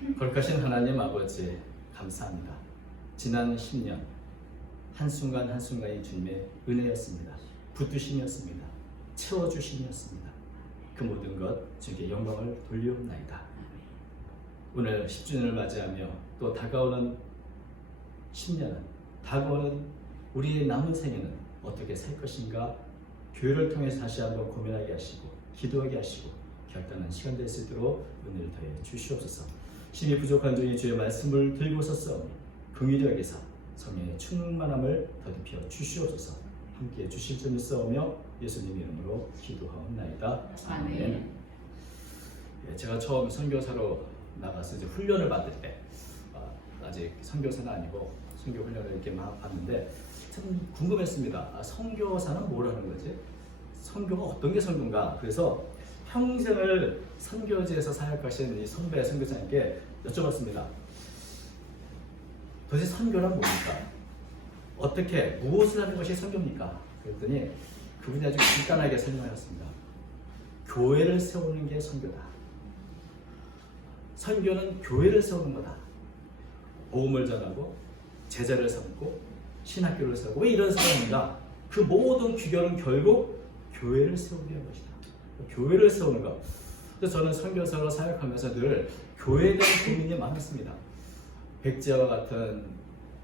거룩하신 하나님 아버지 감사합니다. 지난 10년 한순간 한순간이 주님의 은혜였습니다. 붙드심이었습니다. 채워주심이었습니다. 그 모든 것 주께 영광을 돌리옵나이다. 오늘 10주년을 맞이하며 또 다가오는 10년은, 다가오는 우리의 남은 생애는 어떻게 살 것인가 교회를 통해서 다시 한번 고민하게 하시고 기도하게 하시고 결단하는 시간 될 수 있도록 은혜를 더해 주시옵소서. 힘이 부족한 중에 주의 말씀을 들고 서서 긍휼히 여기사 성령의 충만함을 더듬혀 주시옵소서. 함께해 주실 줄 믿사오며 예수님 이름으로 기도하옵나이다. 아멘. 제가 처음 선교사로 나가서 이제 훈련을 받을 때 아직 선교사는 아니고 선교 훈련을 이렇게 막 봤는데 참 궁금했습니다. 선교사는 뭐라는 거지? 선교가 어떤 게 선교인가? 그래서 평생을 선교지에서 사역하신 이 선배 선교사님께 여쭤봤습니다. 도대체 선교란 뭡니까? 어떻게 무엇을 하는 것이 선교입니까? 그랬더니 그분이 아주 간단하게 설명하였습니다. 교회를 세우는 게 선교다. 선교는 교회를 세우는 거다. 복음을 전하고 제자를 삼고 신학교를 세우고 왜 이런 사람인가? 그 모든 귀결은 결국 교회를 세우기 위한 것이다. 교회를 세우는 것. 그래서 저는 선교사로 사역하면서 늘 교회에 대한 고민이 많았습니다. 백제와 같은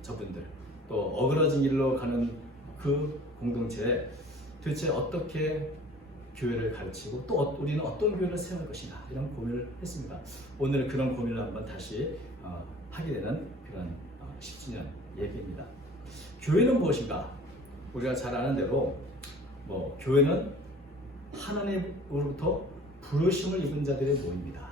저분들, 또 어그러진 길로 가는 그 공동체에 도대체 어떻게 교회를 가르치고 또 우리는 어떤 교회를 세울 것인가 이런 고민을 했습니다. 오늘 그런 고민을 한번 다시 하게 되는 그런 10주년 얘기입니다. 교회는 무엇인가? 우리가 잘 아는 대로 교회는 하나님으로부터 부르심을 입은 자들의 모임입니다.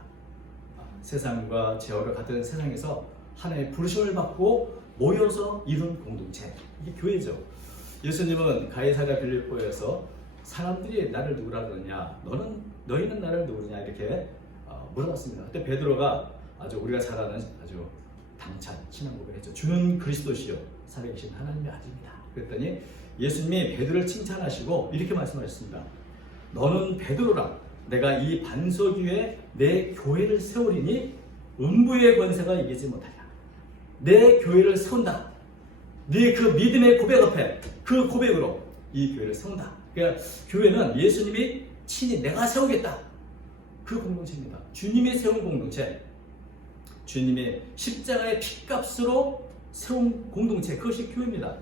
세상과 제어를 같은 세상에서 하나님의 부르심을 받고 모여서 이룬 공동체, 이게 교회죠. 예수님은 가이사랴 빌립보에서 사람들이 나를 누구라 그러냐, 너희는 나를 누구냐 이렇게 물어봤습니다. 그때 베드로가 아주 우리가 잘 아는 아주 당찬 신앙 고백을 했죠. 주는 그리스도시요 살아계신 하나님의 아들입니다. 그랬더니 예수님이 베드로를 칭찬하시고 이렇게 말씀하셨습니다. 너는 베드로라. 내가 이 반석 위에 내 교회를 세우리니 음부의 권세가 이기지 못하리라. 내 교회를 세운다. 네 그 믿음의 고백 앞에 그 고백으로 이 교회를 세운다. 그러니까 교회는 예수님이 친히 내가 세우겠다. 그 공동체입니다. 주님이 세운 공동체. 주님의 십자가의 핏값으로 세운 공동체. 그것이 교회입니다.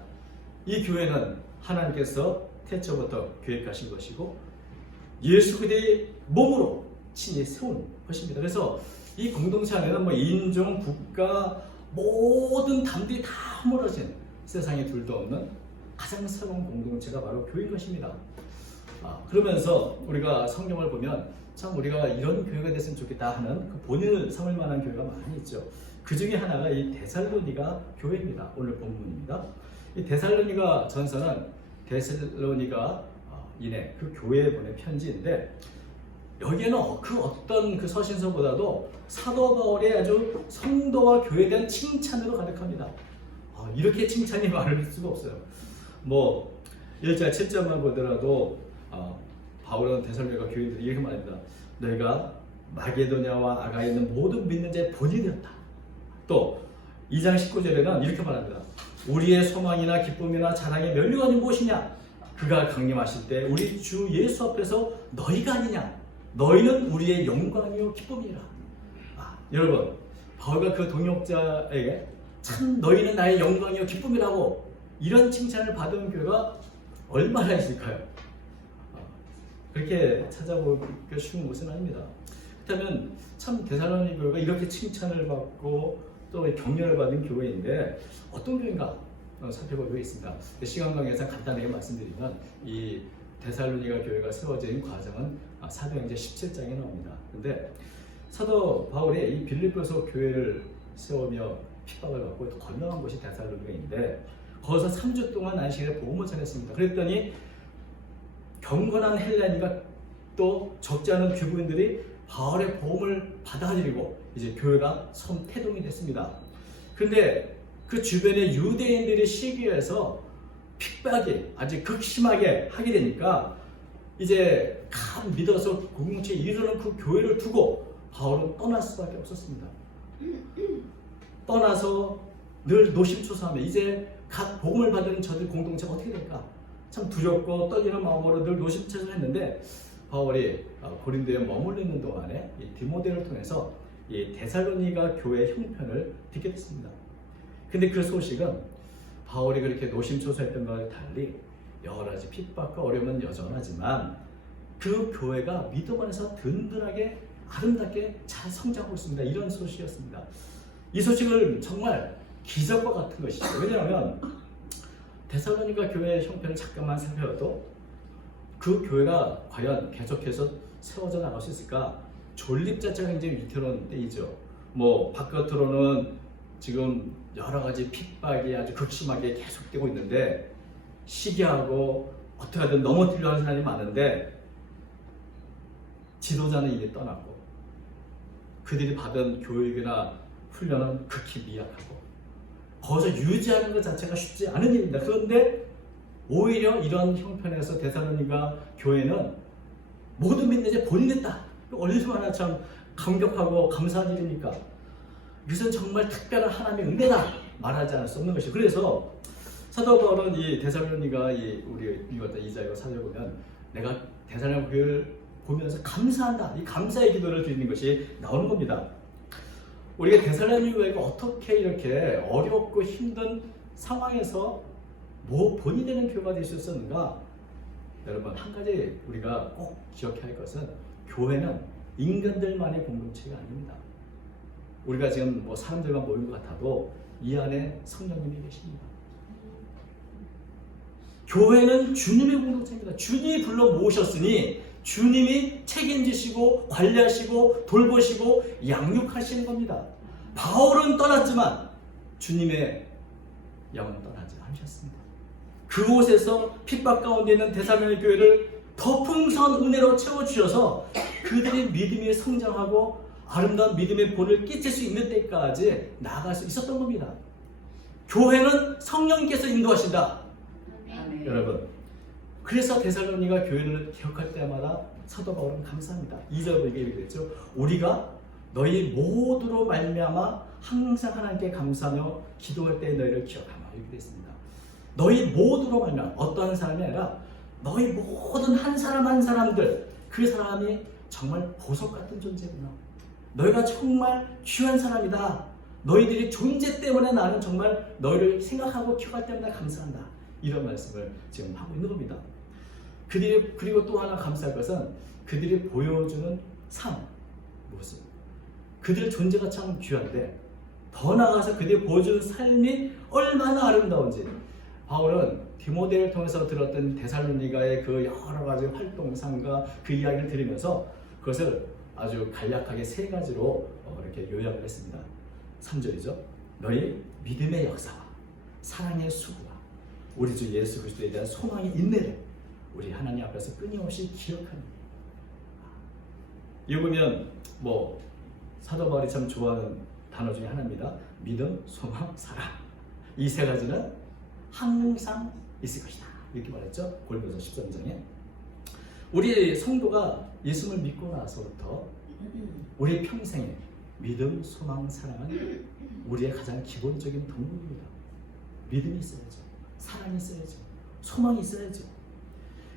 이 교회는 하나님께서 태초부터 계획하신 것이고 예수 그리스도의 몸으로 친히 세운 것입니다. 그래서 이 공동체 안에는 인종, 국가, 모든 담들이 다 허물어진 세상에 둘도 없는 가장 새로운 공동체가 바로 교회인 것입니다. 그러면서 우리가 성경을 보면 참 우리가 이런 교회가 됐으면 좋겠다 하는 그 본인을 삼을 만한 교회가 많이 있죠. 그 중에 하나가 이 데살로니가 교회입니다. 오늘 본문입니다. 이 데살로니가 전서는 데살로니가 인해 그 교회에 보낸 편지인데 여기에는 그 어떤 그 서신서보다도 사도 바울의 아주 성도와 교회에 대한 칭찬으로 가득합니다. 이렇게 칭찬이 많을 수가 없어요. 1절 7절만 보더라도 바울은 데살로니가 교인들이 이렇게 말합니다. 너희가 마게도냐와 아가에 있는 모든 믿는 자의 본이 되었다. 또 2장 19절에는 이렇게 말합니다. 우리의 소망이나 기쁨이나 자랑의 면류관이 무엇이냐? 그가 강림하실 때 우리 주 예수 앞에서 너희가 아니냐? 너희는 우리의 영광이요 기쁨이라. 여러분, 바울과 그 동역자에게 참 너희는 나의 영광이요 기쁨이라고 이런 칭찬을 받은 교회가 얼마나 있을까요? 그렇게 찾아보기가 쉬운 것은 아닙니다. 그렇다면 참 데살로니 교회가 이렇게 칭찬을 받고 또 격려를 받은 교회인데 어떤 교회인가 살펴보도록 하겠습니다. 시간 관계상 간단하게 말씀드리면 이 데살로니가 교회가 세워진 과정은 사도행전 17장에 나옵니다. 그런데 사도 바울이 이 빌립보에서 교회를 세우며 핍박을 받고 또 건너간 곳이 데살로니가인데 거기서 3주 동안 안식일에 복음을 전했습니다. 그랬더니 경건한 헬라니가 또 적지 않은 교부인들이 바울의 복음을 받아들이고 이제 교회가 성태동이 됐습니다. 그런데 그 주변의 유대인들이 시기해서 핍박이 아주 극심하게 하게 되니까 이제 간 믿어서 공동체에 이르는 그 교회를 두고 바울은 떠날 수밖에 없었습니다. 떠나서 늘 노심초사하며 이제 각 복음을 받은 저들 공동체가 어떻게 될까? 참 두렵고 떨리는 마음으로 늘 노심초사했는데 바울이 고린도에 머물러 있는 동안에 이 디모데를 통해서 이 데살로니가 교회 형편을 듣게 됐습니다. 근데 그 소식은 바울이 그렇게 노심초사했던 것과 달리 여러 가지 핍박과 어려움은 여전하지만 그 교회가 믿음 안에서 든든하게 아름답게 잘 성장하고 있습니다. 이런 소식이었습니다. 이 소식을 정말 기적과 같은 것이죠. 왜냐하면 데살로니가 교회의 형편을 잠깐만 살펴봐도 그 교회가 과연 계속해서 세워져 나갈 수 있을까? 존립 자체가 굉장히 위태로운 때이죠. 뭐 바깥으로는 지금 여러 가지 핍박이 아주 극심하게 계속되고 있는데 시기하고 어떻게든 넘어뜨리려 하는 사람이 많은데 지도자는 이제 떠났고 그들이 받은 교육이나 훈련은 극히 미약하고 거기서 유지하는 것 자체가 쉽지 않은 일입니다. 그런데 오히려 이런 형편에서 데살로니가 교회는 모든 믿는 이제 본인했다. 얼마나 참 감격하고 감사한 일입니까? 이것은 정말 특별한 하나님의 은혜다 말하지 않을 수 없는 것이죠. 그래서 사도 바울은 이 데살로니가 우리 읽었던 이사야 사절 보면 내가 데살로니가 교회를 보면서 감사한다. 이 감사의 기도를 드리는 것이 나오는 겁니다. 우리가 데살로니가 교회가 어떻게 이렇게 어렵고 힘든 상황에서 본이 되는 교회가 될 수 있었는가? 여러분 한 가지 우리가 꼭 기억해야 할 것은 교회는 인간들만의 공동체가 아닙니다. 우리가 지금 뭐 사람들만 모인 것 같아도 이 안에 성령님이 계십니다. 교회는 주님의 공동체입니다. 주님이 불러 모으셨으니 주님이 책임지시고 관리하시고 돌보시고 양육하시는 겁니다. 바울은 떠났지만 주님의 영은 떠나지 않으셨습니다. 그곳에서 핍박 가운데 있는 데살로니가 교회를 더 풍성한 은혜로 채워주셔서 그들의 믿음이 성장하고 아름다운 믿음의 본을 끼칠 수 있는 때까지 나아갈 수 있었던 겁니다. 교회는 성령님께서 인도하신다. 아멘. 여러분, 그래서 데살로니가 교회를 기억할 때마다 사도 바울은 감사합니다. 2절로 이렇게 됐죠. 우리가 너희 모두로 말미암아 항상 하나님께 감사하며 기도할 때 너희를 기억하며 이렇게 됐습니다. 너희 모두로 말미암아 어떠한 사람이 아니라 너희 모든 한 사람 한 사람들 그 사람이 정말 보석 같은 존재구나. 너희가 정말 귀한 사람이다. 너희들이 존재 때문에 나는 정말 너희를 생각하고 기억할 때마다 감사한다. 이런 말씀을 지금 하고 있는 겁니다. 그리고 또 하나 감사할 것은 그들이 보여주는 모습. 그들의 존재가 참 귀한데 더 나아가서 그들이 보여주는 삶이 얼마나 아름다운지 바울은 디모데를 통해서 들었던 데살로니가의 그 여러 가지 활동상과 그 이야기를 들으면서 그것을 아주 간략하게 세 가지로 이렇게 요약을 했습니다. 3절이죠. 너희 믿음의 역사와 사랑의 수고와 우리 주 예수 그리스도에 대한 소망의 인내를 우리 하나님 앞에서 끊임없이 기억하는. 읽으면 뭐 사도 바울이 참 좋아하는 단어 중에 하나입니다. 믿음, 소망, 사랑. 이 세 가지는 항상 있을 것이다. 이렇게 말했죠. 고린도서 13장에. 우리 성도가 예수를 믿고 나서부터 우리 평생에 믿음, 소망, 사랑은 우리의 가장 기본적인 덕목입니다. 믿음이 있어야죠. 사랑이 있어야죠. 소망이 있어야죠.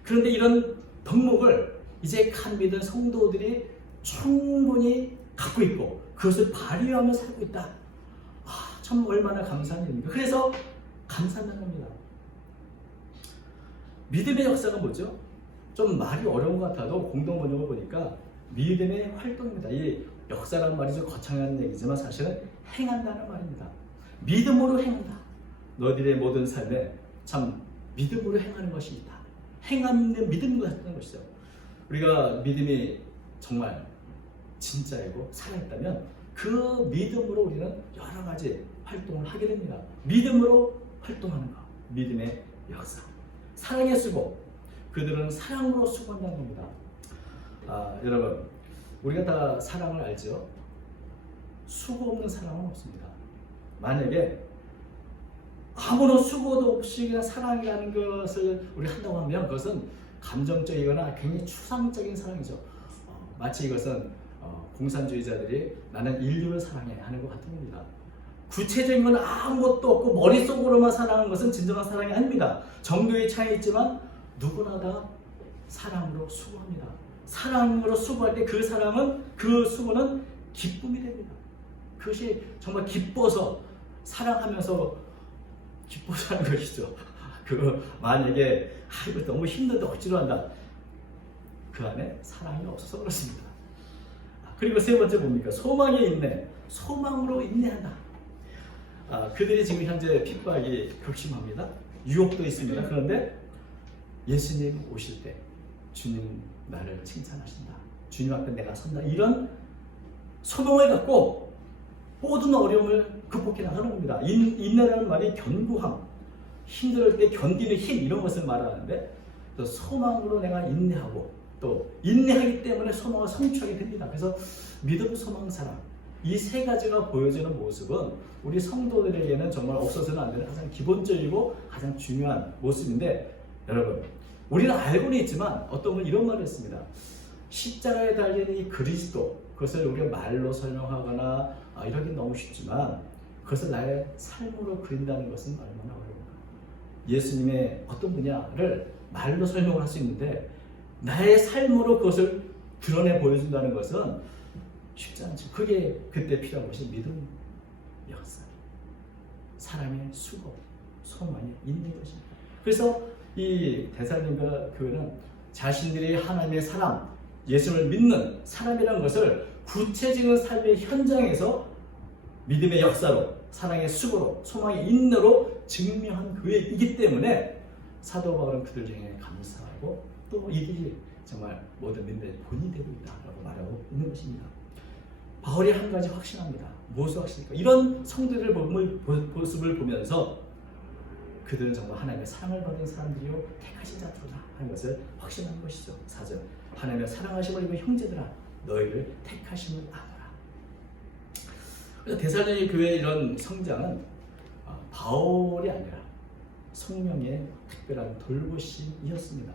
그런데 이런 덕목을 이제 간 믿은 성도들이 충분히 갖고 있고 그것을 발휘하며 살고 있다. 참 얼마나 감사한 일입니까? 그래서 감사한다는 겁니다. 믿음의 역사가 뭐죠? 좀 말이 어려운 것 같아도 공동 번역을 보니까 믿음의 활동입니다. 이 역사라는 말이 좀 거창한 얘기지만 사실은 행한다는 말입니다. 믿음으로 행한다. 너희들의 모든 삶에 참 믿음으로 행하는 것이 있다. 행하는 믿음 같은 것이죠. 우리가 믿음이 정말 진짜이고 살아있다면 그 믿음으로 우리는 여러 가지 활동을 하게 됩니다. 믿음으로 활동하는 것, 믿음의 역사. 사랑의 수고, 그들은 사랑으로 수고한다는 겁니다. 여러분, 우리가 다 사랑을 알죠? 수고 없는 사랑은 없습니다. 만약에 아무런 수고도 없이 그냥 사랑이라는 것을 우리 한다고 하면 그것은 감정적이거나 굉장히 추상적인 사랑이죠. 마치 이것은 공산주의자들이 나는 인류를 사랑해 하는 것 같은 겁니다. 구체적인 건 아무것도 없고 머릿속으로만 사랑하는 것은 진정한 사랑이 아닙니다. 정도의 차이 있지만 누구나 다 사랑으로 수고합니다. 사랑으로 수고할 때 그 사랑은, 그 수고는 기쁨이 됩니다. 그것이 정말 기뻐서 사랑하면서 기뻐서 하는 것이죠. 만약에 이거 너무 힘든데 억지로 한다, 그 안에 사랑이 없어서 그렇습니다. 그리고 세 번째 뭡니까? 소망에 인내. 소망으로 인내한다. 그들이 지금 현재 핍박이 극심합니다. 유혹도 있습니다. 그런데 예수님 오실 때 주님 나를 칭찬하신다, 주님 앞에 내가 선다, 이런 소망을 갖고 모든 어려움을 극복해 나가는 겁니다. 인내라는 말이 견고함, 힘들 때 견디는 힘, 이런 것을 말하는데, 또 소망으로 내가 인내하고 또 인내하기 때문에 소망을 성취하게 됩니다. 그래서 믿음, 소망, 사랑, 이 세 가지가 보여주는 모습은 우리 성도들에게는 정말 없어서는 안 되는 가장 기본적이고 가장 중요한 모습인데, 여러분, 우리는 알고는 있지만 어떤 분 이런 말을 했습니다. 십자가에 달린 이 그리스도, 그것을 우리가 말로 설명하거나 이러기 너무 쉽지만 그것을 나의 삶으로 그린다는 것은 얼마나 어려운가. 예수님의 어떤 분야를 말로 설명을 할 수 있는데 나의 삶으로 그것을 드러내 보여준다는 것은 쉽지 않죠. 그게 그때 필요한 것이 믿음, 역사, 사람의 수고, 소망이 있는 것입니다. 그래서 이 데살로니가 교회는 자신들이 하나님의 사람, 예수를 믿는 사람이라는 것을 구체적인 삶의 현장에서 믿음의 역사로, 사랑의 수고로, 소망의 인내로 증명한 교회이기 때문에 사도 바울은 그들 중에 감사하고 또 이 길이 정말 모든 믿음의 본이 되고 있다라고 말하고 있는 것입니다. 바울이 한 가지 확신합니다. 무엇을 확신합니까? 이런 성도들의 모습을 보면서 그들은 정말 하나님의 사랑을 받은 사람들이요 택하신 자들이다 하는 것을 확신한 것이죠. 4절, 하나님의 사랑하심을 입은 형제들아 너희를 택하심을 아노라. 그래서 데살로니가 교회의 이런 성장은 바울이 아니라 성령의 특별한 돌보심이었습니다.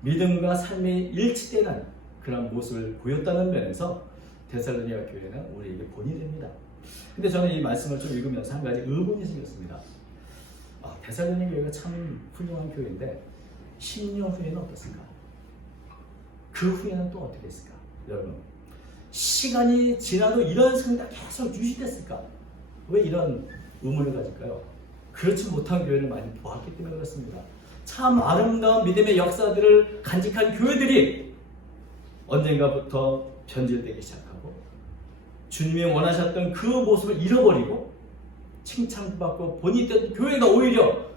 믿음과 삶이 일치되는 그런 모습을 보였다는 면에서 데살로니가 교회는 우리에게 본이 됩니다. 근데 저는 이 말씀을 좀 읽으면서 한 가지 의문이 생겼습니다. 데살로니가 교회가 참 훌륭한 교회인데 10년 후에는 어떻습니까? 그 후에는 또 어떻게 했을까? 여러분, 시간이 지나도 이런 성도가 계속 유지됐을까? 왜 이런 의문을 가질까요? 그렇지 못한 교회를 많이 보았기 때문에 그렇습니다. 참 아름다운 믿음의 역사들을 간직한 교회들이 언젠가부터 변질되기 시작하고 주님이 원하셨던 그 모습을 잃어버리고 칭찬받고 본이 있던 교회가 오히려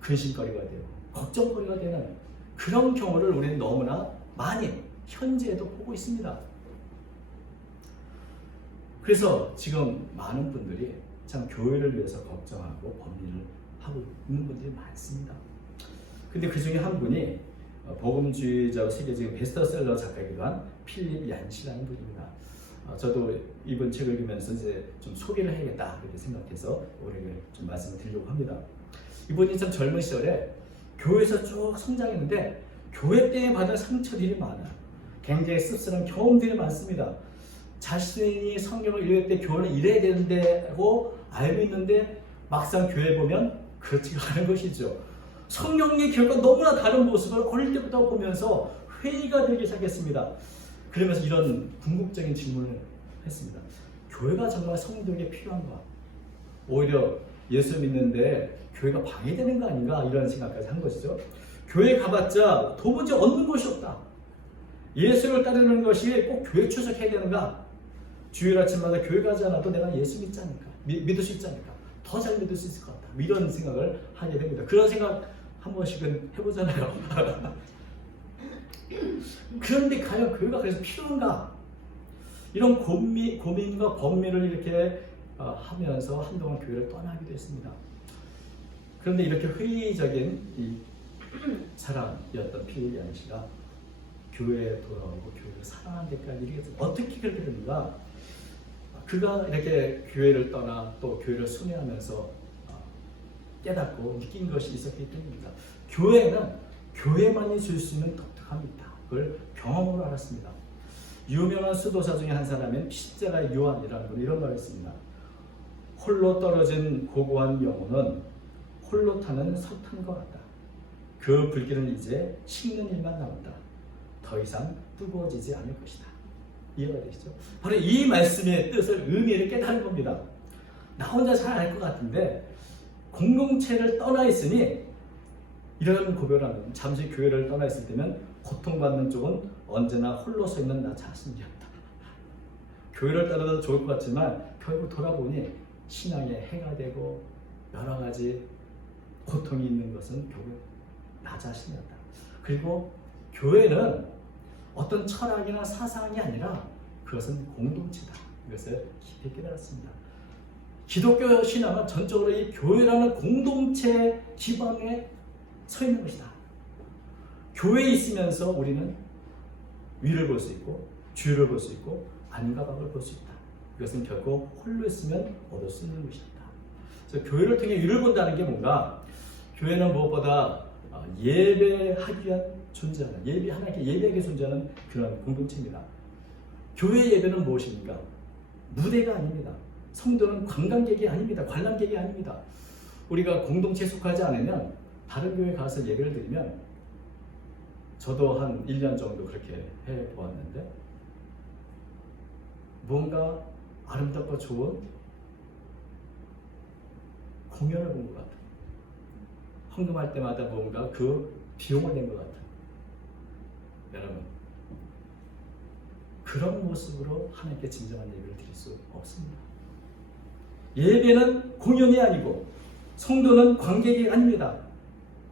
근심거리가 되고 걱정거리가 되는 그런 경우를 우리는 너무나 많이 현재에도 보고 있습니다. 그래서 지금 많은 분들이 참 교회를 위해서 걱정하고 법리를 하고 있는 분들이 많습니다. 근데 그 중에 한 분이 복음주의자 세계적인 베스트셀러 작가이기도 한 필립 얀시라는 분입니다. 저도 이번 책을 읽으면서 이제 좀 소개를 해야겠다 이렇게 생각해서 오늘 좀 말씀을 드리려고 합니다. 이분이 참 젊은 시절에 교회에서 쭉 성장했는데 교회 때문에 받은 상처들이 많아요. 굉장히 씁쓸한 경험들이 많습니다. 자신이 성경을 읽을 때 교회는 이래야 되는데고 알고 있는데 막상 교회 보면 그렇지가 않은 것이죠. 성령의 교회가 너무나 다른 모습을 어릴 때부터 보면서 회의가 되기 시작했습니다. 그러면서 이런 궁극적인 질문을 했습니다. 교회가 정말 성도에게 필요한가? 오히려 예수 믿는데 교회가 방해되는 거 아닌가? 이런 생각까지 한 것이죠. 교회 가봤자 도무지 얻는 것이 없다. 예수를 따르는 것이 꼭 교회 출석해야 되는가? 주일 아침마다 교회 가지 않아도 내가 예수 믿지 않을까? 믿을 수 있지 않을까? 더 잘 믿을 수 있을 것 같다. 이런 생각을 하게 됩니다. 그런 생각 한 번씩은 해보잖아요. 그런데 과연 교회가 그래서 필요한가? 이런 고민과 번뇌를 이렇게 하면서 한동안 교회를 떠나기도 했습니다. 그런데 이렇게 회의적인 이 사람이었던 필립 얀시가 교회에 돌아오고 교회를 사랑하는 데까지 어떻게 그렇게 됐는가? 그가 이렇게 교회를 떠나 또 교회를 순회하면서 깨닫고 느낀 것이 있었기 때문입니다. 교회는 교회만이 줄 수 있는 독특함이 있다. 그걸 경험으로 알았습니다. 유명한 수도사 중에 한 사람인 십자가 요한이라는 분이 이런 말을 했습니다. 홀로 떨어진 고고한 영혼은 홀로 타는 석탄과 같다. 그 불길은 이제 식는 일만 남았다. 더 이상 뜨거워지지 않을 것이다. 이해가 되시죠? 바로 이 말씀의 뜻을, 의미를 깨달은 겁니다. 나 혼자 잘 알 것 같은데 공동체를 떠나 있으니, 이런 고백을 하면 잠시 교회를 떠나 있을 때면 고통받는 쪽은 언제나 홀로 서 있는 나 자신이었다. 교회를 떠나도 좋을 것 같지만 결국 돌아보니 신앙의 해가 되고 여러 가지 고통이 있는 것은 결국 나 자신이었다. 그리고 교회는 어떤 철학이나 사상이 아니라 그것은 공동체다. 이것을 깊이 깨달았습니다. 기독교 신앙은 전적으로 이 교회라는 공동체 기반에 서 있는 것이다. 교회에 있으면서 우리는 위를 볼 수 있고 주를 볼 수 있고 안과 밖을 볼 수 있다. 이것은 결국 홀로 있으면 얻을 수 있는 것이다. 그래서 교회를 통해 위를 본다는 게 뭔가, 교회는 무엇보다 예배하기 위한 존재하는, 하나님께 예배하게 존재하는 그런 공동체입니다. 교회 예배는 무엇입니까? 무대가 아닙니다. 성도는 관광객이 아닙니다. 관람객이 아닙니다. 우리가 공동체에 속하지 않으면 다른 교회 가서 예배를 드리면, 저도 한 1년 정도 그렇게 해보았는데, 뭔가 아름답고 좋은 공연을 본 것 같아요. 헌금할 때마다 뭔가 그 비용을 낸 것 같아요. 여러분, 그런 모습으로 하나님께 진정한 예배를 드릴 수 없습니다. 예배는 공연이 아니고 성도는 관객이 아닙니다.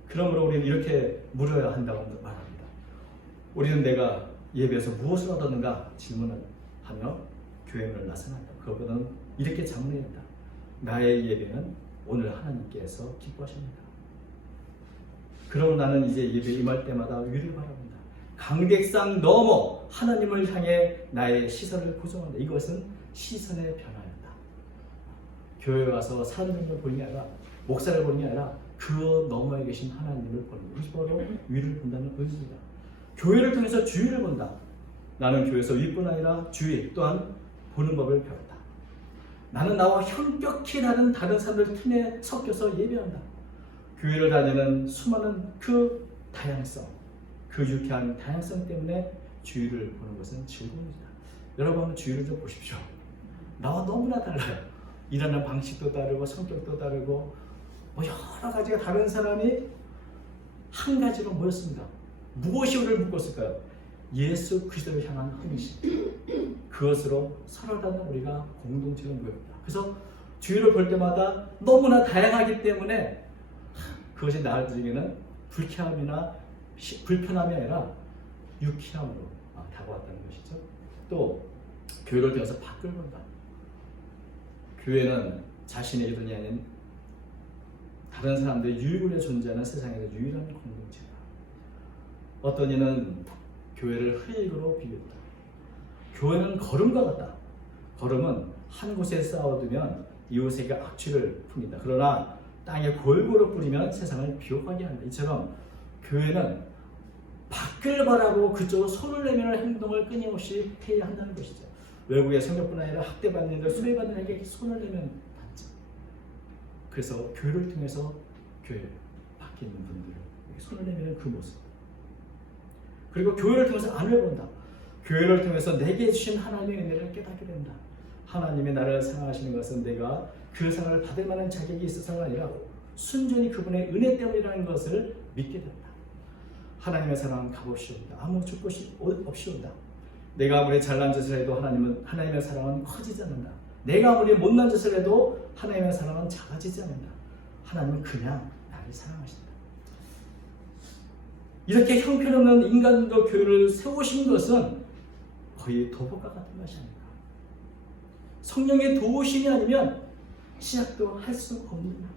그러므로 우리는 이렇게 물어야 한다고 말합니다. 우리는 내가 예배에서 무엇을 얻었는가 질문을 하며 교회문을 나서난다. 그거는 이렇게 자문해야 한다. 나의 예배는 오늘 하나님께서 기뻐하십니다. 그럼 나는 이제 예배 임할 때마다 위를 바라본다. 강백상 넘어 하나님을 향해 나의 시선을 고정한다. 이것은 시선의 변화였다. 교회에 와서 사람을 보는 게 아니라, 목사를 보는 게 아니라 그 너머에 계신 하나님을 보는 것. 이것이 바로 위를 본다는 의미입니다. 교회를 통해서 주위를 본다. 나는 교회에서 위뿐 아니라 주위 또한 보는 법을 배웠다. 나는 나와 현격히 다른 사람들 틈에 섞여서 예배한다. 교회를 다니는 수많은 그 다양성, 그 유쾌한 다양성 때문에 주위를 보는 것은 즐거움이다. 여러분 한번 주위를 좀 보십시오. 나와 너무나 달라요. 일하는 방식도 다르고 성격도 다르고 여러 가지가 다른 사람이 한 가지로 모였습니다. 무엇이 우리를 묶었을까요? 예수 그리스도를 향한 흥미심. 그것으로 서로 다른 우리가 공동체로 모였다. 그래서 주위를 볼 때마다 너무나 다양하기 때문에 그것이 나에게는 불쾌함이나 불편함이 아니라 유쾌함으로 다가왔다는 것이죠. 또 교회를 통해서 밖을 본다. 교회는 자신의 이론이 아닌 다른 사람들의 유익을 위해 존재하는 세상에서 유일한 공동체다. 어떤 이는 교회를 흙으로 비유했다. 교회는 걸음과 같다. 걸음은 한 곳에 쌓아두면 이웃에게 악취를 풍긴다. 그러나 땅에 골고루 뿌리면 세상을 비옥하게 한다. 이처럼 교회는 밖을 바라보고 그쪽으로 손을 내미는 행동을 끊임없이 해야 한다는 것이죠. 외국의 성격뿐 아니라 학대받는 이들, 수배받는 이들에게 손을 내면 단점. 그래서 교회를 통해서 교회 밖에 있는 분들에게 손을 내미는 그 모습. 그리고 교회를 통해서 안을 본다. 교회를 통해서 내게 주신 하나님의 은혜를 깨닫게 된다. 하나님의 나를 사랑하시는 것은 내가 그 사랑을 받을 만한 자격이 있어서가 아니라 순전히 그분의 은혜 때문이라는 것을 믿게 된다. 하나님의 사랑은 값없이 온다. 아무 줄 것이 없이 온다. 내가 아무리 잘난 짓을 해도 하나님의 사랑은 커지지 않는다. 내가 아무리 못난 짓을 해도 하나님의 사랑은 작아지지 않는다. 하나님은 그냥 나를 사랑하신다. 이렇게 형편없는 인간도 교회를 세우신 것은 거의 도복과 같은 것이 아닌가. 성령의 도우심이 아니면 시작도 할 수 없는 거다.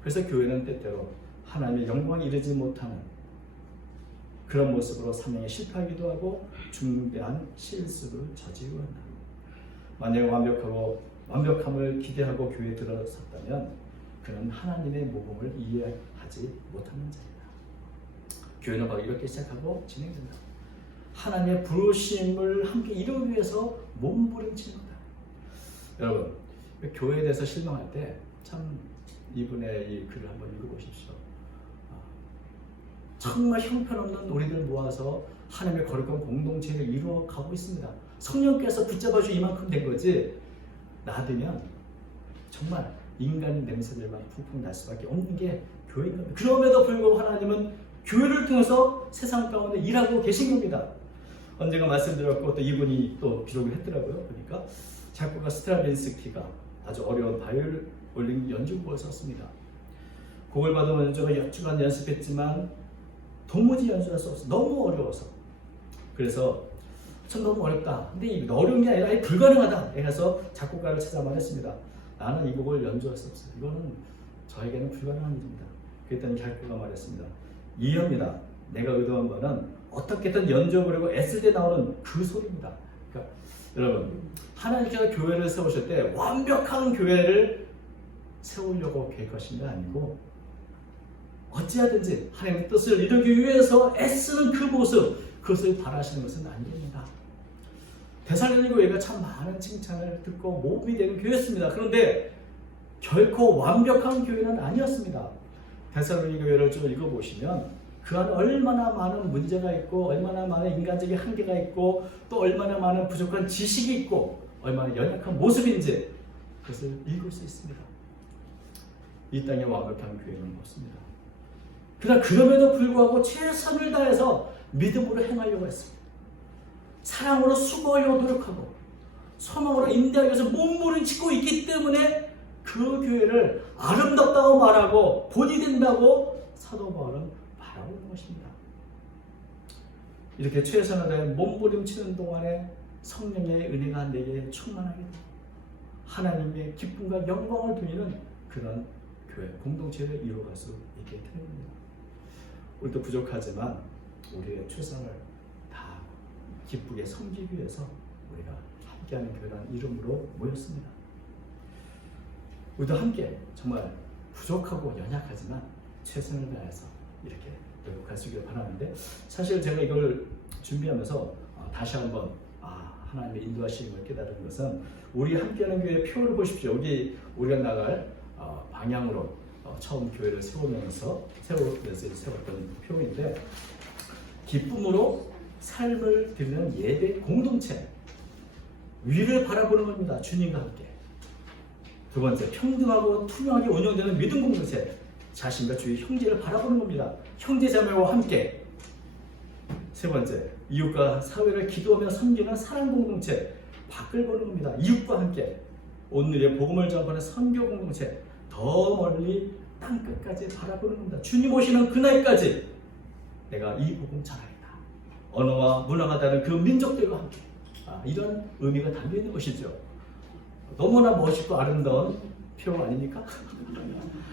그래서 교회는 때때로 하나님의 영광에 이르지 못하는 그런 모습으로 사명에 실패하기도 하고 중대한 실수를 저지르고 한다. 만약 완벽함을 기대하고 교회에 들어섰다면 그는 하나님의 모범을 이해하지 못하는 자이다. 교회는 바로 이렇게 시작하고 진행된다. 하나님의 부르심을 함께 이루기 위해서 몸부림치는 거다. 여러분, 교회에 대해서 실망할 때 참 이분의 이 글을 한번 읽어보십시오. 정말 형편없는 우리들 모아서 하나님의 거룩한 공동체를 이루어가고 있습니다. 성령께서 붙잡아주 이만큼 된 거지, 놔두면 정말 인간 냄새들만 푹푹 날 수밖에 없는 게 교회인 겁니다. 그럼에도 불구하고 하나님은 교회를 통해서 세상 가운데 일하고 계신 겁니다. 언젠가 말씀드렸고 또 이분이 또 기록을 했더라고요. 그러니까 작곡가 스트라빈스키가 아주 어려운 바이올린 연주곡을 썼습니다. 곡을 받은 연주가 몇 주간 연습했지만 도무지 연주할 수 없어. 너무 어려워서. 그래서 참 너무 어렵다. 근데 이 어려운 게 아니라 불가능하다. 그래서 작곡가를 찾아 말했습니다. 나는 이 곡을 연주할 수 없어. 이거는 저에게는 불가능한 일입니다. 그랬더니 작곡가가 말했습니다. 이해합니다. 내가 의도한 바는 어떻게든 연주해보려고 애쓸 때 나오는 그 소리입니다. 그러니까 여러분, 하나님께서 교회를 세우실 때 완벽한 교회를 세우려고 계획하신 게 아니고 어찌하든지 하나님의 뜻을 이루기 위해서 애쓰는 그 모습, 그것을 바라시는 것은 아닙니다. 데살로니가 교회가 참 많은 칭찬을 듣고 모범이 되는 교회였습니다. 그런데 결코 완벽한 교회는 아니었습니다. 데살로니가 교회를 좀 읽어보시면 그 안에 얼마나 많은 문제가 있고 얼마나 많은 인간적인 한계가 있고 또 얼마나 많은 부족한 지식이 있고 얼마나 연약한 모습인지 그것을 읽을 수 있습니다. 이 땅에 완벽한 교회는 없습니다. 그러나 그럼에도 불구하고 최선을 다해서 믿음으로 행하려고 했습니다. 사랑으로 수고하려고 노력하고 소망으로 인도하기 위해서 몸부림치고 있기 때문에 그 교회를 아름답다고 말하고 본이 된다고 사도 바울은 말하고 있는 것입니다. 이렇게 최선을 다해 몸부림치는 동안에 성령의 은혜가 내게 충만하게 되고 하나님의 기쁨과 영광을 드리는 그런 교회 공동체를 이루어갈 수 있게 되는 겁니다. 우리도 부족하지만 우리의 최선을 다 기쁘게 섬기기 위해서 우리가 함께하는 교회라는 이름으로 모였습니다. 우리도 함께 정말 부족하고 연약하지만 최선을 다해서 이렇게 노력할 수 있기를 바라는데, 사실 제가 이걸 준비하면서 다시 한번 하나님의 인도하심을 깨달은 것은 우리 함께하는 교회의 표를 보십시오. 여기 우리가 나갈 방향으로 처음 교회를 세우면서 세웠던 표인데, 기쁨으로 삶을 드리는 예배 공동체, 위를 바라보는 겁니다. 주님과 함께. 두 번째, 평등하고 투명하게 운영되는 믿음 공동체, 자신과 주의 형제를 바라보는 겁니다. 형제자매와 함께. 세 번째, 이웃과 사회를 기도하며 섬기는 사랑 공동체, 밖을 보는 겁니다. 이웃과 함께. 오늘의 복음을 전하는 선교 공동체, 더 멀리 땅끝까지 바라보는 겁니다. 주님 오시는 그날까지 내가 이 복음 전하겠다. 언어와 문화가 다른 그 민족들과 함께. 이런 의미가 담겨있는 것이죠. 너무나 멋있고 아름다운 표 아닙니까?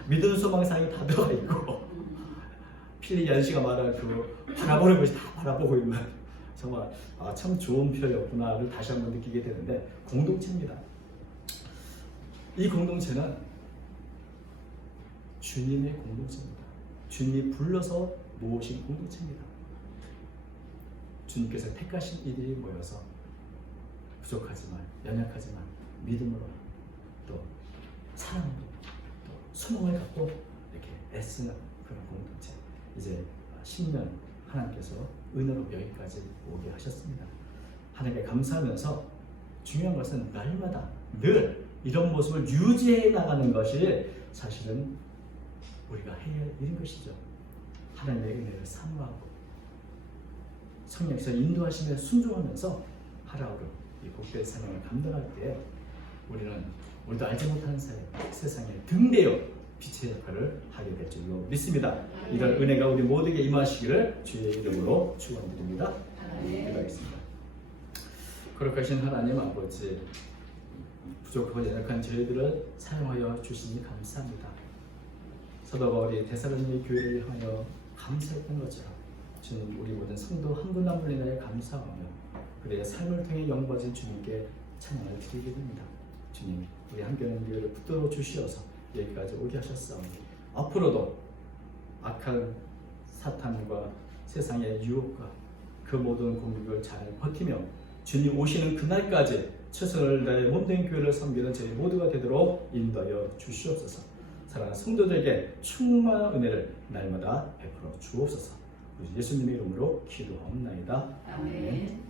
믿음, 소망, 사랑이 다 들어가 있고 필리 연시가 말한 그 바라보는 것이 다 바라보고 있는, 정말 참 좋은 표였구나를 다시 한번 느끼게 되는데, 공동체입니다. 이 공동체는 주님의 공동체입니다. 주님이 불러서 모으신 공동체입니다. 주님께서 택하신 이들이 모여서 부족하지만 연약하지만 믿음으로 또 사랑으로 또 소망을 갖고 이렇게 애쓰는 그런 공동체. 이제 10년 하나님께서 은혜로 여기까지 오게 하셨습니다. 하나님께 감사하면서 중요한 것은 날마다 늘 이런 모습을 유지해 나가는 것이 사실은 우리가 해야 할 일인 것이죠. 하나님의 은혜를 사모하고 성령께서 인도하심에 순종하면서 하루하루 이 복된 사명을 감당할 때 우리도 알지 못하는 사이 세상에 등대어 빛의 역할을 하게 될 줄로 믿습니다. 이런 은혜가 우리 모두에게 임하시기를 주의 이름으로 축원드립니다. 기도하겠습니다. 거룩하신 하나님 아버지, 부족하고 연약한 저희들을 사용하여 주시니 감사합니다. 사도 바울이 데살로니가 교회를 향하여 감사했던 것처럼 주님, 우리 모든 성도 한 분 한 분에 대해 감사하며 그들의 삶을 통해 영광하신 주님께 찬양을 드리게 됩니다. 주님, 우리 함께하는 교회를 붙들어 주시어서 여기까지 오게 하셨사오니 앞으로도 악한 사탄과 세상의 유혹과 그 모든 공격을 잘 버티며 주님 오시는 그날까지 최선을 다해 몸된 교회를 섬기는 저희 모두가 되도록 인도하여 주시옵소서. 사랑하는 성도들에게 충만한 은혜를 날마다 베풀어 주옵소서. 우리 예수님의 이름으로 기도하옵나이다. 아멘.